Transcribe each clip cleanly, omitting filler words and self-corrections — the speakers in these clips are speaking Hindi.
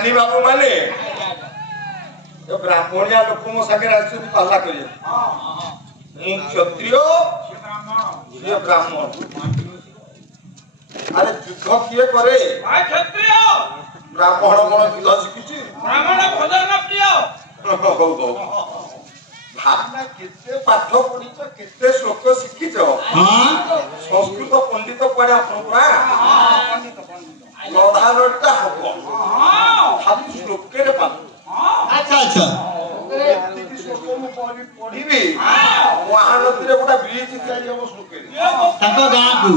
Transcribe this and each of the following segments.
ज्ञानी बाबू माने ब्राह्मणिया लोक मो सागे पाला करिए मु क्षत्रिय ये ब्राह्मण अरे युद्ध किए करे क्षत्रिय ब्राह्मण कौन युद्ध शिखी ब्राह्मण भोजन प्रिय भावना केते पाठ पढ़िछ केते श्लोक शिखिछ संस्कृत पंडित पढ़ा पुरा लड़ालड़टा हबो खाली श्लोके रे पाठ अच्छा अच्छा एतिकी श्लोक मु पढ़िबी महानदी रे गोटा ब्रिज तियारी हबो श्लोके रे ताको गां को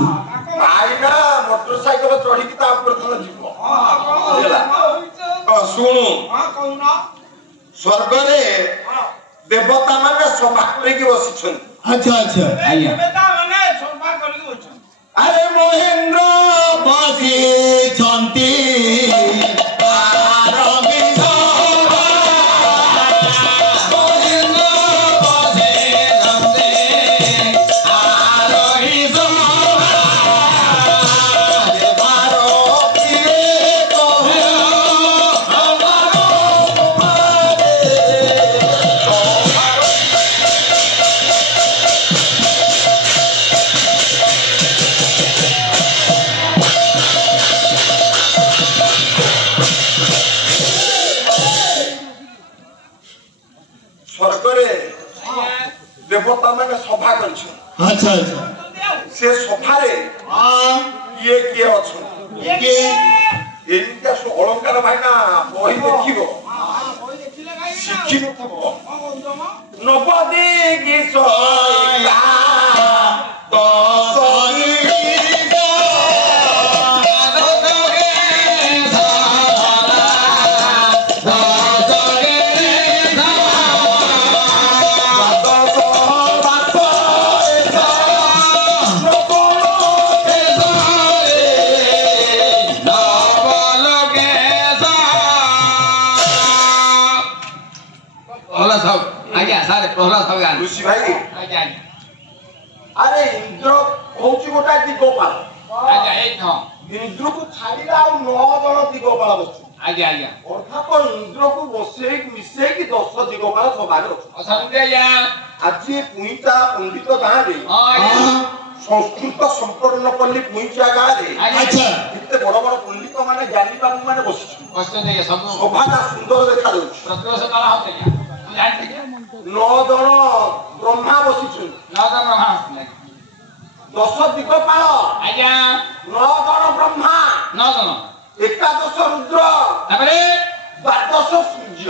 आईना मोटरसाइकिल चढ़ी की ता ऊपर थन जीवो ହେଲା सुनु स्वर्ग रे देवता माने सभा करिके बसिछन अच्छा अच्छा आइया देवता माने सभा करिके बसिछन अरे महेंद्र बसी छंती देवता माने सभा करछ अच्छा अच्छा से सभा रे ये किए अछ के एनिका अलंकार भाईना बही देखिबो शिखी नथबो नवदी गीस एका ऋषि भाई अरे इंद्र होची गोटा दिगोपाल इंद्र को छाड़ीला आ 9 जण दिगोपाल बसु अर्थात इंद्र को बसे मिसे की 10 दिगोपाल सभारे आज पुईटा पंडित गाँ रे संस्कृत संपूर्ण पल्ली पुईचा गाँ रे अच्छा इतने बड़ बड़ पंडित माने ज्ञानी बाबू माने बसिछु सभाटा सुंदर देखा जाउछ 9 जण ब्रह्मा बसिछु 10 दिगपाल 9 जण ब्रह्मा 11 रुद्र 12 सूर्य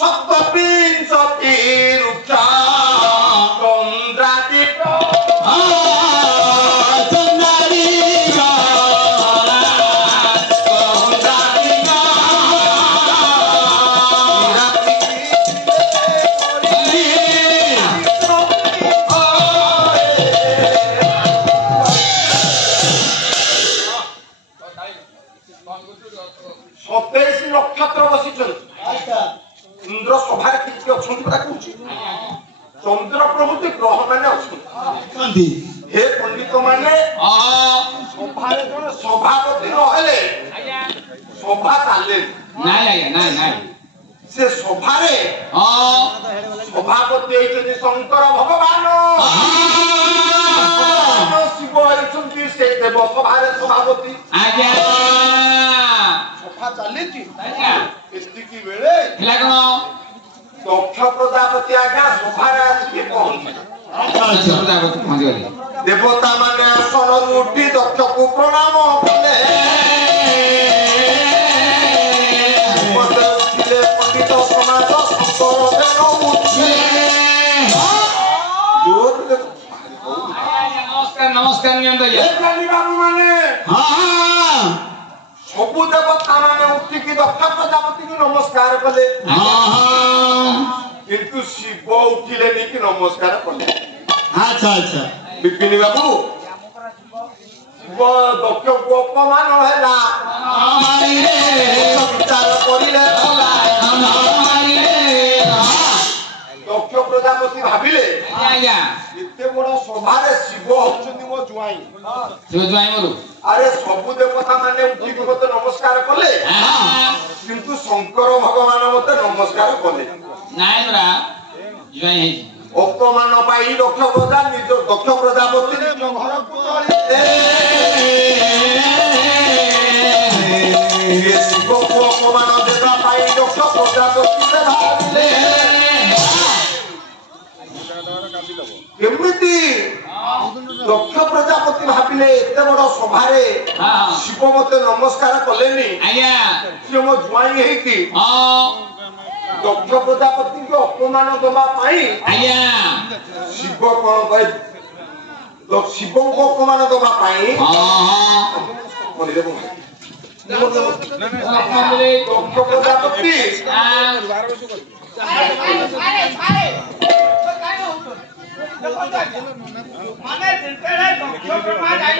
सप्तविंशति रुद्रा चंद्रादित्य इंद्र सभा चंद्र प्रभृति ग्रह मैंने हे पंडित माने सभापति नहले सभा चले से सभारे सभापति होइछन्ति शंकर भगवान शिव होइछन्ति से देव सभारे सभापति सभा चलीची एतिकी बेले हिला कोन दक्ष प्रजापति आज्ञा सभारे आसी पहुंचे प्रजापति पहुंच गले देवता माने आसन उठी दक्ष को प्रणाम कले पंडित समाज शंकर देव उठे नमस्कार नमस्कार बाबू माने सबु देवता माने उठिकी दक्ष प्रजापति को नमस्कार कले किंतु शिव उठिले नहीं कि नमस्कार कले अच्छा अच्छा विपिन बाबू शिव दक्ष को अपमान हैला विचार करिले दक्ष ପ୍ରଜାପତି ଭାବିଲେ ଆଜ୍ଞା ଏତେ ବଡ ସଭାରେ ଶିବ ହଉଛନ୍ତି ମୋ ଜୁଆଇଁ ଶିବ ଜୁଆଇଁ ମୋର ଆରେ ସବୁ ଦେବତା ମାନେ ଉଠିକି ମତେ ନମସ୍କାର କଲେ କିନ୍ତୁ ଶଙ୍କର ଭଗବାନ ମତେ ନମସ୍କାର କଲେ ନାଇଁ ପରା ଜୁଆଇଁ ହେଇଛି ଅପମାନ ପାଇ ଦକ୍ଷ ପ୍ରଜାପତି ନିଜ ଘରକୁ ଚଳିଲେ ଶିବକୁ ଅପମାନ ଦେବା ପାଇଁ ଦକ୍ଷ ପ୍ରଜାପତିରେ ଭାବିଲେ କେମିତି ଦକ୍ଷ ପ୍ରଜାପତି ଭାବିଲେ ଏତେ ବଡ ସଭାରେ ଶିବ ମତେ ନମସ୍କାର କଲେନି ଆଜ୍ଞା ସିଏ ମୋ ଜୁଆଇଁ ହେଇକି ଦକ୍ଷ ପ୍ରଜାପତିଙ୍କୁ ଅପମାନ ଦେବା ପାଇଁ ଆଜ୍ଞା ଶିବ କଣ କହେ ଶିବଙ୍କୁ ଅପମାନ ଦେବା ପାଇଁ ଦକ୍ଷ ପ୍ରଜାପତି ମାନେ